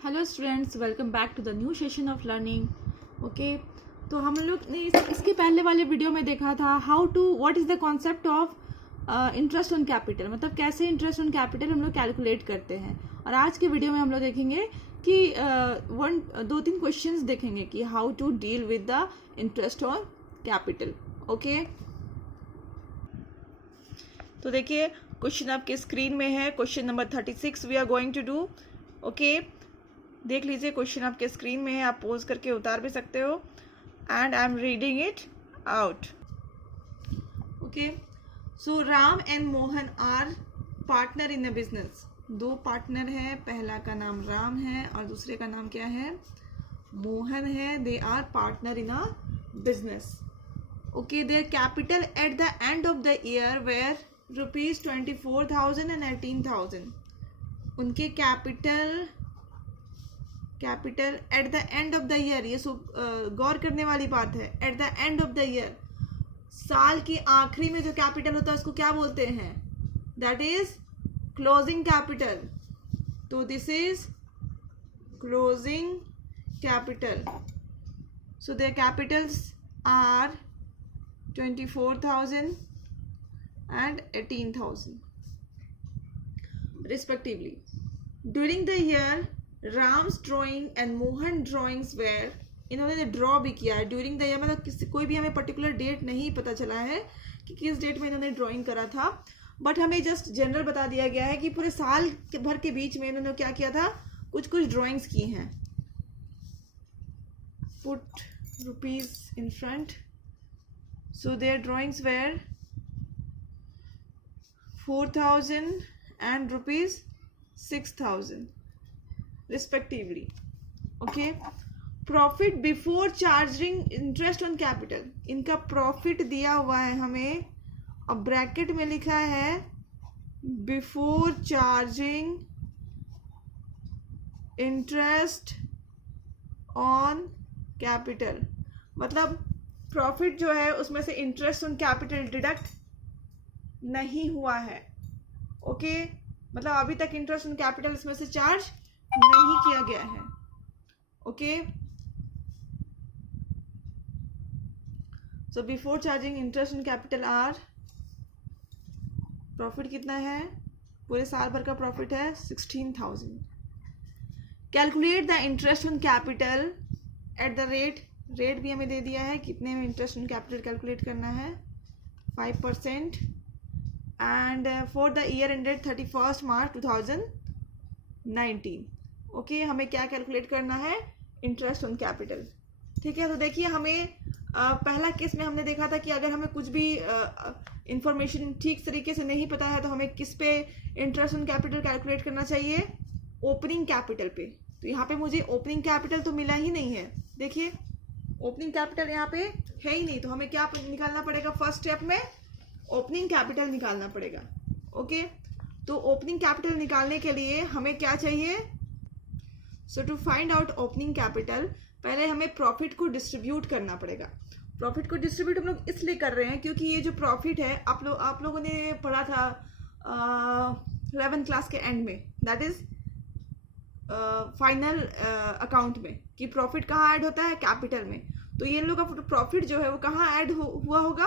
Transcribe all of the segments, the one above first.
Hello students, welcome back to the new session of learning. Okay, तो हम लोग ने इसके पहले वाले वीडियो में देखा था what is the concept of interest on capital, मतलब कैसे इंटरेस्ट ऑन कैपिटल हम लोग कैलकुलेट करते हैं। और आज के वीडियो में हम लोग देखेंगे कि दो तीन क्वेश्चंस देखेंगे कि how to deal with the interest on capital. Okay, तो देखिए क्वेश्चन आपके स्क्रीन में है, question number 36 we are going to do. Okay, देख लीजिए क्वेश्चन आपके स्क्रीन में है, आप पोज करके उतार भी सकते हो and I am reading it out. Okay, so Ram and Mohan are partner in a business. दो पार्टनर हैं, पहला का नाम राम है और दूसरे का नाम क्या है, मोहन है। They are partner in a business. Okay, their capital at the end of the year were ₹24,000 and 18,000। उनके capital at the end of the year, ये गौर करने वाली बात है। At the end of the year, साल की आखिरी में जो कैपिटल होता है उसको क्या बोलते हैं, दैट इज क्लोजिंग कैपिटल। तो this is closing capital. So their capitals are 24,000 and 18,000 respectively. During the year, Ram's drawing and Mohan drawings were, इन्होंने ड्रॉ भी किया है ड्यूरिंग द ईयर, मतलब कोई भी हमें पर्टिकुलर डेट नहीं पता चला है कि किस डेट में इन्होंने ड्राइंग करा था, बट हमें जस्ट जनरल बता दिया गया है कि पूरे साल भर के बीच में इन्होंने क्या किया था, कुछ ड्राइंग्स की हैं। Put rupees in front, so their drawings were 4,000 and ₹6,000 respectively. Okay, profit before charging interest on capital, इनका प्रॉफिट दिया हुआ है हमें, अब ब्रैकेट में लिखा है before charging interest on capital, मतलब प्रॉफिट जो है उसमें से इंटरेस्ट ऑन कैपिटल डिडक्ट नहीं हुआ है। ओके, मतलब अभी तक इंटरेस्ट ऑन कैपिटल इसमें से चार्ज नहीं किया गया है। Okay, so before charging interest on capital R, profit कितना है, पूरे साल भर का प्रॉफिट है 16,000। Calculate the interest on capital at the rate भी हमें दे दिया है, कितने में इंटरेस्ट ऑन कैपिटल कैलकुलेट करना है, 5%। And for the year ended 31 March 2019। Okay, हमें क्या कैलकुलेट करना है, इंटरेस्ट ऑन कैपिटल। ठीक है, तो देखिए हमें पहला केस में हमने देखा था कि अगर हमें कुछ भी इंफॉर्मेशन ठीक तरीके से नहीं पता है तो हमें किस पे इंटरेस्ट ऑन कैपिटल कैलकुलेट करना चाहिए, ओपनिंग कैपिटल पे। तो यहाँ पे मुझे ओपनिंग कैपिटल तो मिला ही नहीं है, देखिए ओपनिंग कैपिटल यहाँ पे है ही नहीं, तो हमें क्या निकालना पड़ेगा, फर्स्ट स्टेप में ओपनिंग कैपिटल निकालना पड़ेगा। ओके, तो ओपनिंग कैपिटल निकालने के लिए हमें क्या चाहिए, so to find out opening capital, पहले हमें प्रॉफिट को डिस्ट्रीब्यूट करना पड़ेगा। प्रॉफिट को डिस्ट्रीब्यूट हम लोग इसलिए कर रहे हैं क्योंकि ये जो प्रॉफिट है आप लोगों ने पढ़ा था 11th क्लास के एंड में, दैट इज फाइनल अकाउंट में, कि प्रॉफिट कहाँ ऐड होता है, कैपिटल में। तो ये लोग का प्रॉफिट जो है वो कहाँ ऐड हुआ होगा,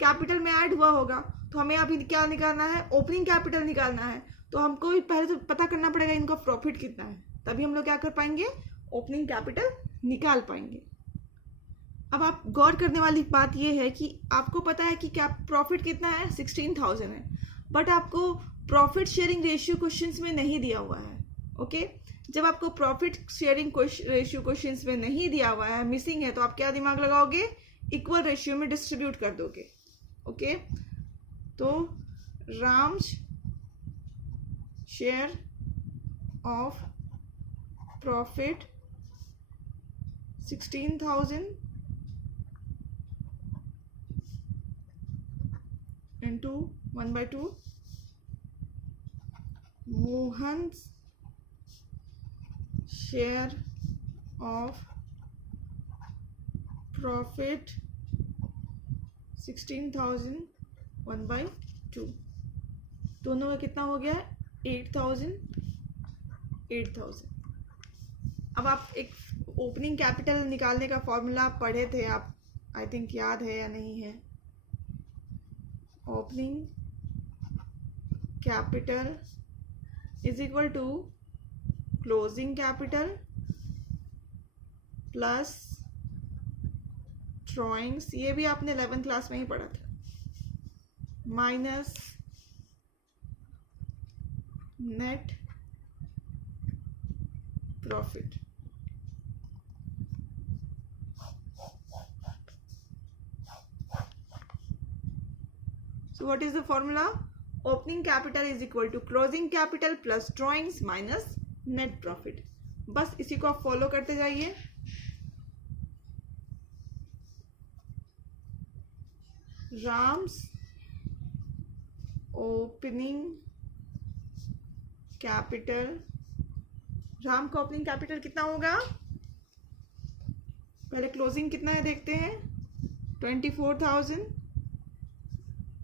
कैपिटल में ऐड हुआ होगा। तो हमें अभी क्या निकालना है, ओपनिंग कैपिटल निकालना है। तो हमको भी पहले तो पता करना पड़ेगा इनका प्रॉफिट कितना है, तभी हम लोग क्या कर पाएंगे, ओपनिंग कैपिटल निकाल पाएंगे। अब आप गौर करने वाली बात यह है कि आपको पता है कि क्या प्रॉफिट कितना है, 16,000 है, बट आपको प्रॉफिट शेयरिंग रेशियो क्वेश्चंस में नहीं दिया हुआ है। ओके, जब आपको प्रॉफिट शेयरिंग रेशियो क्वेश्चंस में नहीं दिया हुआ है, मिसिंग है, तो आप क्या दिमाग लगाओगे, इक्वल रेशियो में डिस्ट्रीब्यूट कर दोगे। ओके, तो Ram's share of profit 16,000 into 1/2, Mohan's share of profit 16,000 1/2, दोनों का कितना हो गया, 8,000। अब आप एक ओपनिंग कैपिटल निकालने का फॉर्मूला पढ़े थे आप, आई थिंक याद है या नहीं है। Opening capital is equal to closing capital plus drawings, ये भी आपने 11th क्लास में ही पढ़ा था, minus net profit. So what is the formula? Opening capital is equal to closing capital plus drawings minus net profit। बस इसी को आप फॉलो करते जाइए। राम्स ओपनिंग कैपिटल, राम का ओपनिंग कैपिटल कितना होगा? पहले क्लोजिंग कितना है देखते हैं, 24,000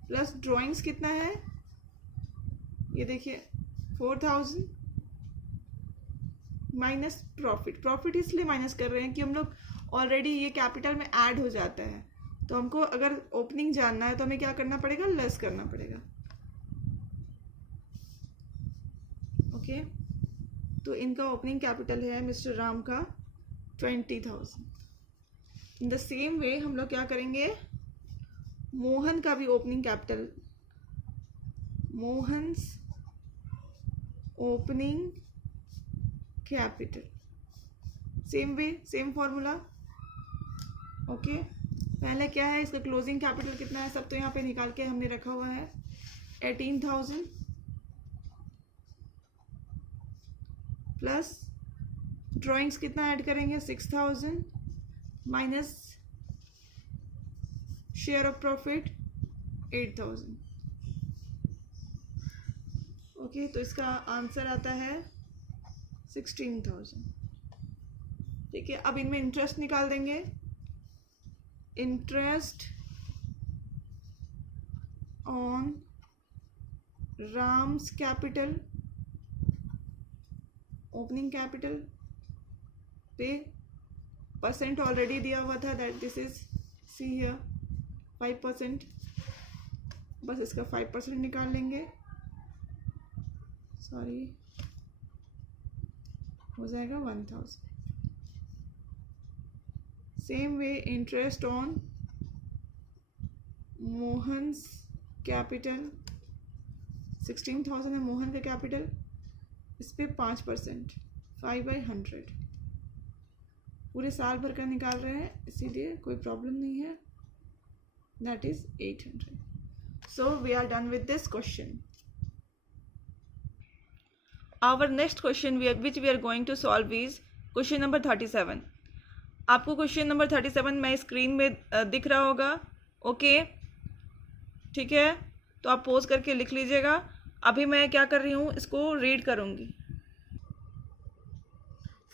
प्लस ड्राइंग्स कितना है, ये देखिए 4,000 माइनस प्रॉफिट। प्रॉफिट इसलिए माइनस कर रहे हैं कि हम लोग ऑलरेडी ये कैपिटल में ऐड हो जाता है, तो हमको अगर ओपनिंग जानना है तो हमें क्या करना पड़ेगा, लेस करना पड़ेगा। ओके, तो इनका ओपनिंग कैपिटल है मिस्टर राम का 20,000। इन द सेम वे हम लोग क्या करेंगे, मोहन का भी opening capital, Mohan's opening capital, same way same formula. Okay, पहले क्या है, इसका क्लोजिंग कैपिटल कितना है, सब तो यहाँ पे निकाल के हमने रखा हुआ है, 18,000 प्लस ड्राइंग्स कितना ऐड करेंगे, 6,000 minus share of profit 8,000। Okay, तो इसका आंसर आता है 16,000। ठीक है, अब इनमें इंटरेस्ट निकाल देंगे। Interest on Ram's capital, opening capital पे परसेंट ऑलरेडी दिया हुआ था, that this is see here 5%, बस इसका 5% निकाल लेंगे, सॉरी हो जाएगा 1,000। Same way interest on Mohan's capital, 16,000 है मोहन का कैपिटल, इस पे 5%, 5/100, पूरे साल भर का निकाल रहे हैं इसीलिए कोई प्रॉब्लम नहीं है, that is 800. So we are done with this question. Our next question which we are going to solve is question number 37. आपको क्वेश्चन नंबर 37 मैं स्क्रीन में दिख रहा होगा। ओके, ठीक है, तो आप पोज करके लिख लीजिएगा। अभी मैं क्या कर रही हूँ, इसको रीड करूँगी।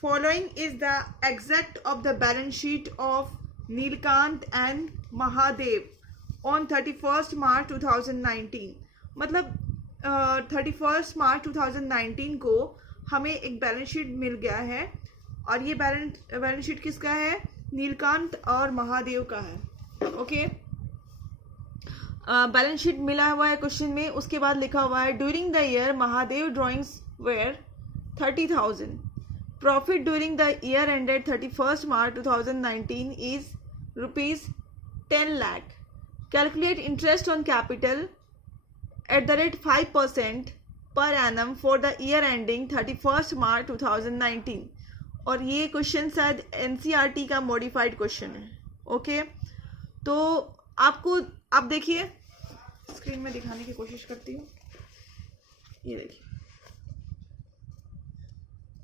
Following is the exact of the balance sheet of Nilkanth and Mahadev on 31 मार्च 2019। मतलब 31 मार्च 2019 को हमें एक बैलेंस शीट मिल गया है, और ये बैलेंस शीट किसका है, नीलकांत और महादेव का है। ओके, बैलेंस शीट मिला हुआ है क्वेश्चन में, उसके बाद लिखा हुआ है during the year Mahadev drawings were 30,000, profit during the year ended 31st March 2019 is rupees 10 lakh. Calculate interest on capital at the rate 5% per annum for the year ending 31st March 2019। और ये question शायद NCERT का modified question है। Okay, तो आपको आप देखिए, screen में दिखाने की कोशिश करती हूँ, ये देखिए,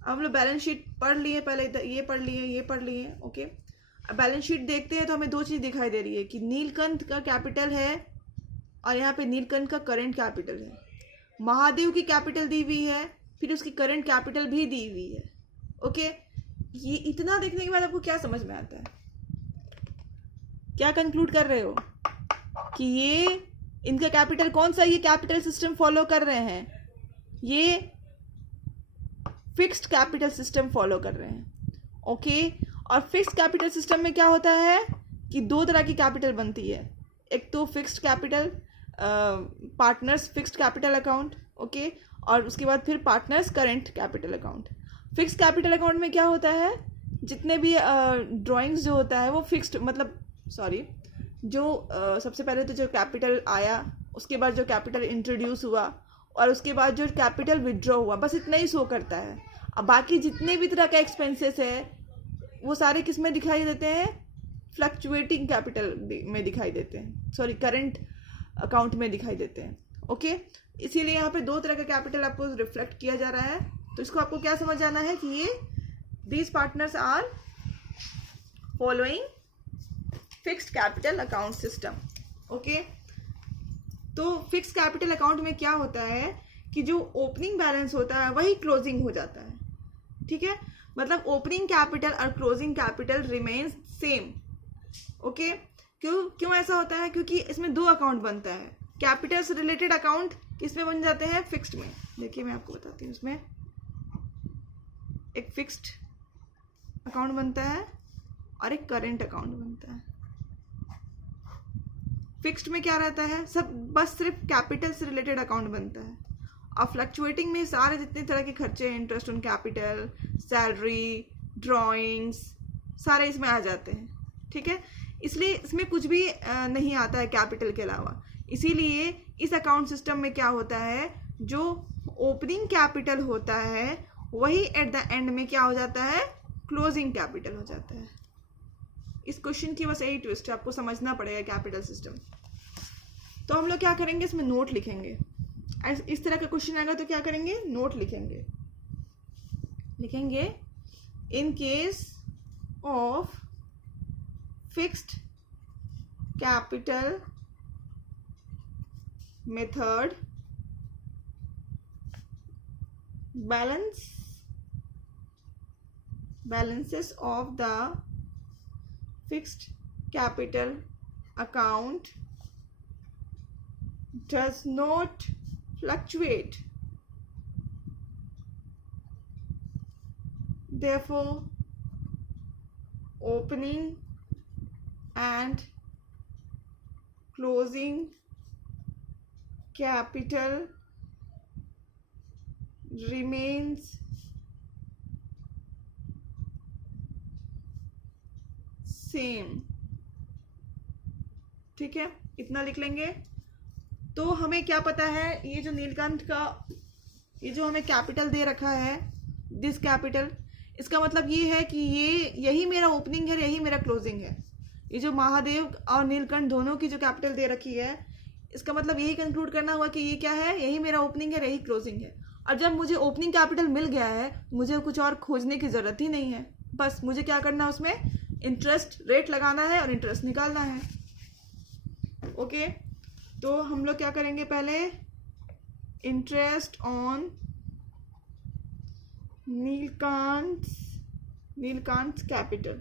हम लोग बैलेंस शीट पढ़ लिए, पहले ये पढ़ लिए, ये पढ़ लिए। ओके, अब बैलेंस शीट देखते हैं तो हमें दो चीज़ दिखाई दे रही है कि नीलकंठ का कैपिटल है और यहाँ पे नीलकंठ का करंट कैपिटल है, महादेव की कैपिटल दी हुई है, फिर उसकी करंट कैपिटल भी दी हुई है। ओके, ये इतना देखने के बाद आपको क्या समझ में आता है, क्या कंक्लूड कर रहे हो कि ये इनका कैपिटल कौन सा, ये कैपिटल सिस्टम फॉलो कर रहे हैं, ये फिक्स्ड कैपिटल सिस्टम फॉलो कर रहे हैं। ओके। और फिक्स्ड कैपिटल सिस्टम में क्या होता है कि दो तरह की कैपिटल बनती है, एक तो fixed capital partners fixed capital account, okay, और उसके बाद फिर partners current capital account. Fixed capital account में क्या होता है, जितने भी ड्राइंग्स जो होता है वो फिक्स्ड, मतलब सॉरी, जो सबसे पहले तो जो कैपिटल आया, उसके बाद जो कैपिटल इंट्रोड्यूस हुआ, और उसके बाद जो कैपिटल विड्रॉ हुआ, बस इतना ही शो करता है। अब बाकी जितने भी तरह के एक्सपेंसेस है वो सारे किस में दिखाई देते हैं, फ्लक्चुएटिंग कैपिटल में दिखाई देते हैं, सॉरी करंट अकाउंट में दिखाई देते हैं, ओके। इसीलिए यहाँ पे दो तरह का कैपिटल आपको रिफ्लेक्ट किया जा रहा है। तो इसको आपको क्या समझ आना है कि ये these partners are following fixed capital account system, okay. तो फिक्स्ड कैपिटल अकाउंट में क्या होता है कि जो ओपनिंग बैलेंस होता है वही क्लोजिंग हो जाता है, ठीक है। मतलब ओपनिंग कैपिटल और closing capital remains same, okay. क्यों ऐसा होता है, क्योंकि इसमें दो अकाउंट बनता है। कैपिटल से रिलेटेड अकाउंट किसमें बन जाते हैं, फिक्स्ड में। देखिए मैं आपको बताती हूँ, इसमें एक फिक्स्ड अकाउंट बनता है और एक करेंट अकाउंट बनता है। फिक्स्ड में क्या रहता है, सब बस सिर्फ कैपिटल से रिलेटेड अकाउंट बनता है, और फ्लक्चुएटिंग में सारे जितने तरह के खर्चे, interest on capital, salary, drawings, सारे इसमें आ जाते हैं, ठीक है। इसलिए इसमें कुछ भी नहीं आता है कैपिटल के अलावा। इसीलिए इस अकाउंट सिस्टम में क्या होता है, जो ओपनिंग कैपिटल होता है वही एट द एंड में क्या हो जाता है, क्लोजिंग कैपिटल हो जाता है। इस क्वेश्चन की बस यही ट्विस्ट है, आपको समझना पड़ेगा कैपिटल सिस्टम। तो हम लोग क्या करेंगे, इसमें नोट लिखेंगे। इस तरह का क्वेश्चन आएगा तो क्या करेंगे, नोट लिखेंगे। In case of fixed capital method, balances of the fixed capital account does not fluctuate. Therefore, opening and closing capital remains same, ठीक है। इतना लिख लेंगे। तो हमें क्या पता है, ये जो नीलकंठ का ये जो हमें कैपिटल दे रखा है, दिस कैपिटल, इसका मतलब ये है कि यही मेरा ओपनिंग है, यही मेरा क्लोजिंग है। ये जो महादेव और नीलकंठ दोनों की जो कैपिटल दे रखी है, इसका मतलब यही कंक्लूड करना हुआ कि ये क्या है, यही मेरा ओपनिंग है, यही क्लोजिंग है। और जब मुझे ओपनिंग कैपिटल मिल गया है, मुझे कुछ और खोजने की ज़रूरत ही नहीं है। बस मुझे क्या करना है, उसमें इंटरेस्ट रेट लगाना है और इंटरेस्ट निकालना है, ओके। तो हम लोग क्या करेंगे, पहले इंटरेस्ट ऑन नीलकांठ कैपिटल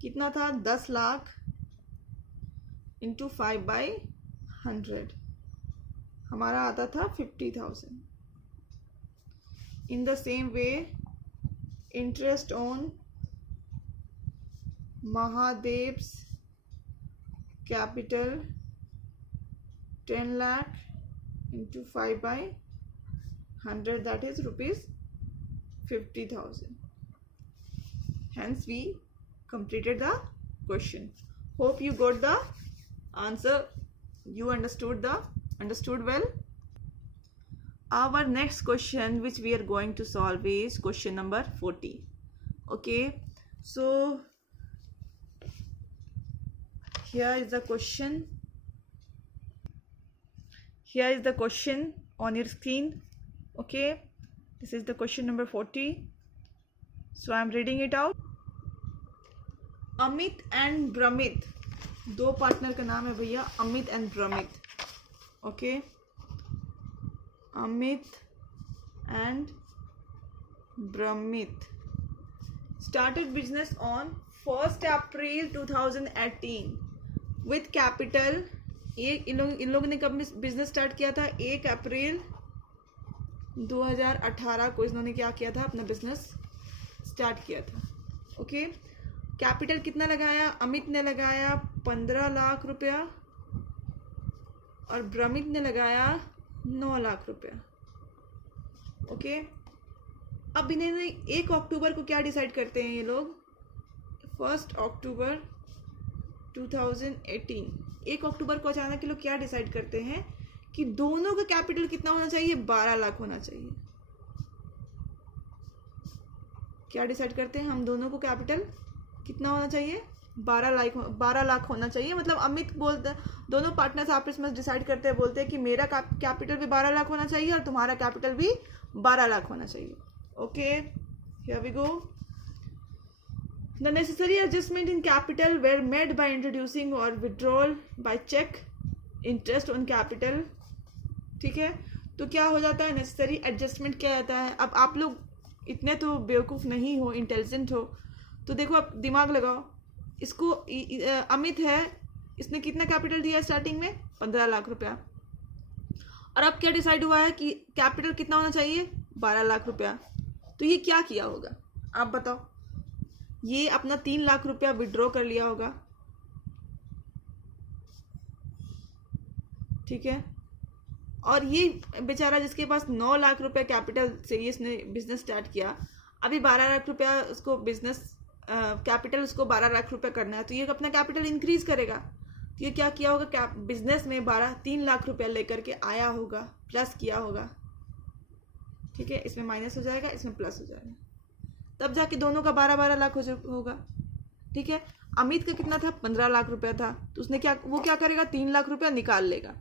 कितना था, 10 लाख इंटू 5/100, हमारा आता था 50,000। In the same way interest on Mahadev's capital 10 lakh into 5/100, that is ₹50,000. Hence we completed the question. Hope you got the answer. You understood well. Our next question which we are going to solve is question number 40. Okay, so here is the question on your screen, okay. This is the question number 40, so I am reading it out. Amit and Bramit, दो partner का नाम है भैया, Amit and Bramit, okay. Amit and Bramit started business on 1st April 2018 with capital, इन लोगों ने कब business start किया था, 1 अप्रैल 2018 को इन्होंने क्या किया था, अपना बिजनेस स्टार्ट किया था। ओके, कैपिटल कितना लगाया? अमित ने लगाया 15 लाख रुपया और ब्रमित ने लगाया 9 लाख रुपया। ओके, अब इन्हें 1 अक्टूबर को क्या डिसाइड करते हैं ये लोग? 1 अक्टूबर 2018, 1 अक्टूबर को अचानक ये लोग क्या डिसाइड करते हैं कि दोनों का कैपिटल कितना होना चाहिए? 12 लाख होना चाहिए। क्या डिसाइड करते हैं? हम दोनों को कैपिटल कितना होना चाहिए? 12 लाख होना चाहिए। मतलब अमित बोलते, दोनों पार्टनर्स आपस में डिसाइड करते हैं, बोलते हैं कि मेरा कैपिटल भी 12 लाख होना चाहिए और तुम्हारा कैपिटल भी 12 लाख होना चाहिए। Okay, here we go. The necessary adjustment in capital were made by introducing or withdrawal by check interest on capital। ठीक है, तो क्या हो जाता है? necessary adjustment क्या जाता है? अब आप लोग इतने तो बेवकूफ़ नहीं हो, इंटेलिजेंट हो, तो देखो आप दिमाग लगाओ। इसको अमित है, इसने कितना कैपिटल दिया स्टार्टिंग में? 15 लाख रुपया। और अब क्या डिसाइड हुआ है कि कैपिटल कितना होना चाहिए? 12 लाख रुपया। तो ये क्या किया होगा आप बताओ? ये अपना 3 लाख रुपया विड्रॉ कर लिया होगा। ठीक है, और ये बेचारा जिसके पास 9 लाख रुपया कैपिटल से ये इसने बिजनेस स्टार्ट किया, अभी 12 लाख रुपया उसको बिजनेस कैपिटल उसको 12 लाख रुपया करना है, तो ये अपना कैपिटल इंक्रीज करेगा। तो ये क्या किया होगा? बिजनेस में 3 लाख रुपया लेकर के आया होगा, प्लस किया होगा। ठीक है, इसमें माइनस हो जाएगा, इसमें प्लस हो जाएगा, तब जाके दोनों का 12 लाख होगा। ठीक है, अमित का कितना था? 15 लाख रुपया था, तो उसने वो क्या करेगा? 3 लाख रुपया निकाल लेगा।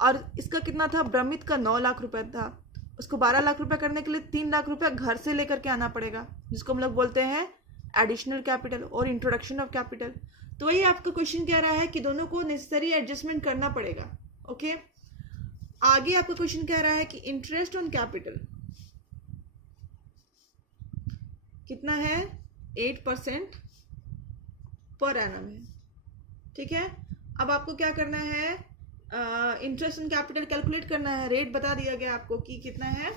और इसका कितना था? ब्रमित का 9 लाख रुपया था, उसको 12 लाख रुपया करने के लिए 3 लाख रुपया घर से लेकर के आना पड़ेगा, जिसको हम लोग बोलते हैं एडिशनल कैपिटल और इंट्रोडक्शन ऑफ कैपिटल। तो वही आपका क्वेश्चन कह रहा है कि दोनों को नेसेसरी एडजस्टमेंट करना पड़ेगा। ओके, आगे आपका क्वेश्चन कह रहा है कि इंटरेस्ट ऑन कैपिटल कितना है? 8% पर एनम है। ठीक है, अब आपको क्या करना है? इंटरेस्ट ऑन कैपिटल कैलकुलेट करना है। रेट बता दिया गया आपको कि कितना है,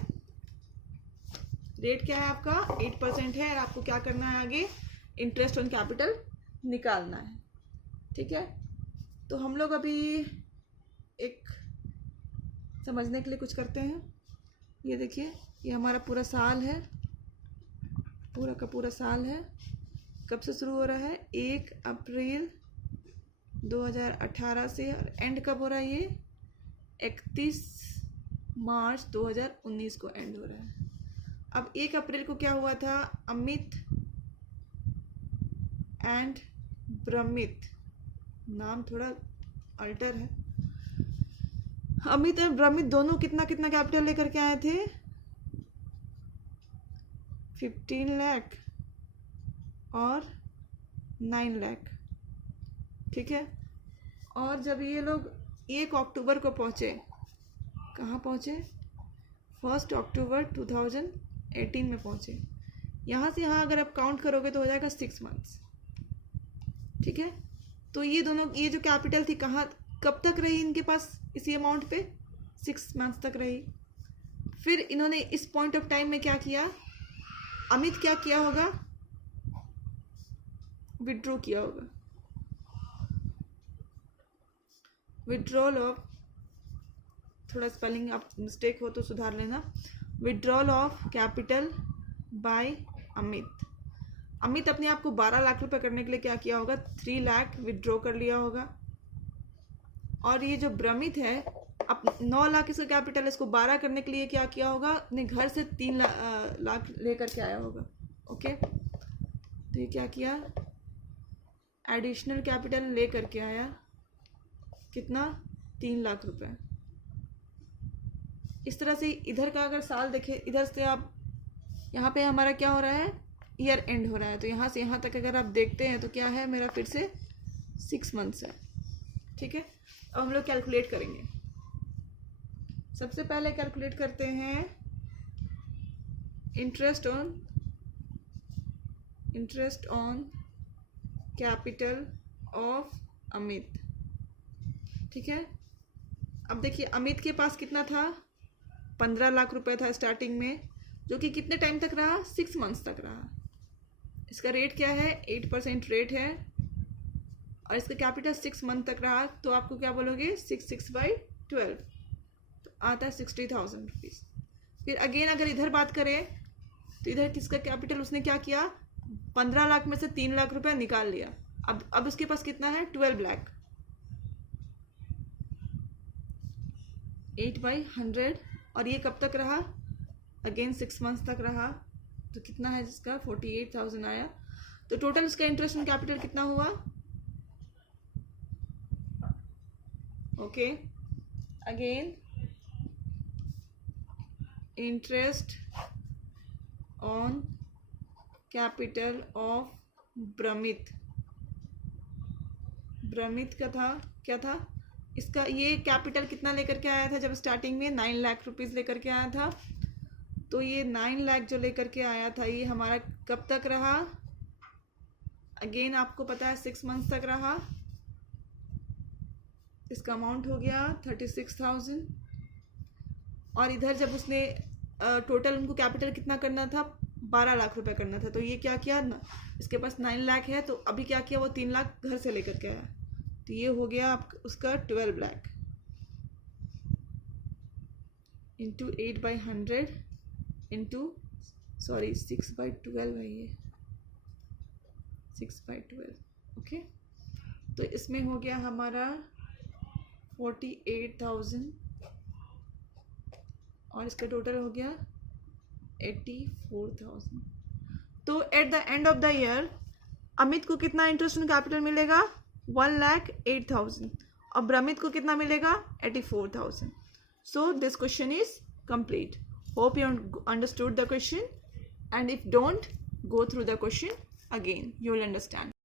रेट क्या है आपका? 8% है। और आपको क्या करना है आगे? इंटरेस्ट ऑन कैपिटल निकालना है। ठीक है, तो हम लोग अभी एक समझने के लिए कुछ करते हैं। ये देखिए, ये हमारा पूरा साल है, पूरा का पूरा साल है। कब से शुरू हो रहा है? 1 अप्रैल 2018 से, और एंड कब हो रहा है? ये 31 मार्च 2019 को एंड हो रहा है। अब 1 अप्रैल को क्या हुआ था? अमित एंड ब्रमित, नाम थोड़ा अल्टर है, अमित और ब्रमित दोनों कितना कितना कैपिटल लेकर के आए थे? 15 लाख और 9 लाख। ठीक है, और जब ये लोग 1 अक्टूबर को पहुँचे, कहाँ पहुँचे? 1 अक्टूबर 2018 में पहुँचे। यहाँ से यहाँ अगर आप काउंट करोगे तो हो जाएगा 6 मंथ्स। ठीक है, तो ये दोनों, ये जो कैपिटल थी कहाँ, कब तक रही इनके पास इसी अमाउंट पे? 6 मंथ्स तक रही। फिर इन्होंने इस पॉइंट ऑफ टाइम में क्या किया? अमित क्या किया होगा? विड्रॉ किया होगा। विड्रॉल ऑफ, थोड़ा स्पेलिंग आप मिस्टेक हो तो सुधार लेना। Withdrawal of capital by Amit. Amit अपने आप को 12 लाख रुपए करने के लिए क्या किया होगा? 3 लाख विड्रॉ कर लिया होगा। और ये जो ब्रमित है, अब 9 लाख इसका कैपिटल, इसको 12 करने के लिए क्या किया होगा? अपने घर से 3 लाख लेकर के आया होगा। ओके, तो ये क्या किया? एडिशनल कैपिटल लेकर के आया, कितना? 3 लाख रुपए। इस तरह से इधर का अगर साल देखें, इधर से आप, यहाँ पे हमारा क्या हो रहा है? ईयर एंड हो रहा है, तो यहाँ से यहाँ तक अगर आप देखते हैं तो क्या है मेरा? फिर से 6 मंथ्स है। ठीक है, अब हम लोग कैलकुलेट करेंगे। सबसे पहले कैलकुलेट करते हैं interest on capital of Amit. ठीक है, अब देखिए अमित के पास कितना था? 15 लाख रुपए था स्टार्टिंग में, जो कि कितने टाइम तक रहा? 6 मंथ्स तक रहा। इसका रेट क्या है, 8% रेट है, और इसका कैपिटल 6 मंथ तक रहा, तो आपको क्या बोलोगे, 6/12, तो आता है 60,000 रुपीज़। फिर अगेन अगर इधर बात करें तो इधर किसका कैपिटल उसने क्या किया, 15 लाख में से 3 लाख रुपया निकाल लिया। अब उसके पास कितना है, 12 लाख। 8/100, और ये कब तक रहा, अगेन 6 मंथ्स तक रहा, तो कितना है जिसका 48,000 आया। तो टोटल उसका इंटरेस्ट ऑन कैपिटल कितना हुआ, okay, again interest on capital of Bramit का था, क्या था इसका, ये कैपिटल कितना लेकर के आया था जब स्टार्टिंग में, 9 लाख रुपीज़ लेकर के आया था। तो ये 9 लाख जो लेकर के आया था, ये हमारा कब तक रहा, अगेन आपको पता है 6 मंथ्स तक रहा। इसका अमाउंट हो गया 36,000, और इधर जब उसने टोटल उनको कैपिटल कितना करना था, 12 लाख रुपए करना था, तो ये क्या किया ना, इसके पास 9 लाख है, तो अभी क्या किया, वो 3 लाख घर से लेकर के आया, तो ये हो गया उसका 12 लाख इंटू 8/100 इंटू 6/12 है ये, 6/12, ओके। तो इसमें हो गया हमारा 48,000, और इसका टोटल हो गया 84,000। तो eight the end of the year Amit को कितना इंटरेस्ट ऑन कैपिटल मिलेगा, 1,08,000, और ब्रमित को कितना मिलेगा, 84,000। So this question is complete. Hope you understood the question, and if don't, go through the question again, you will understand.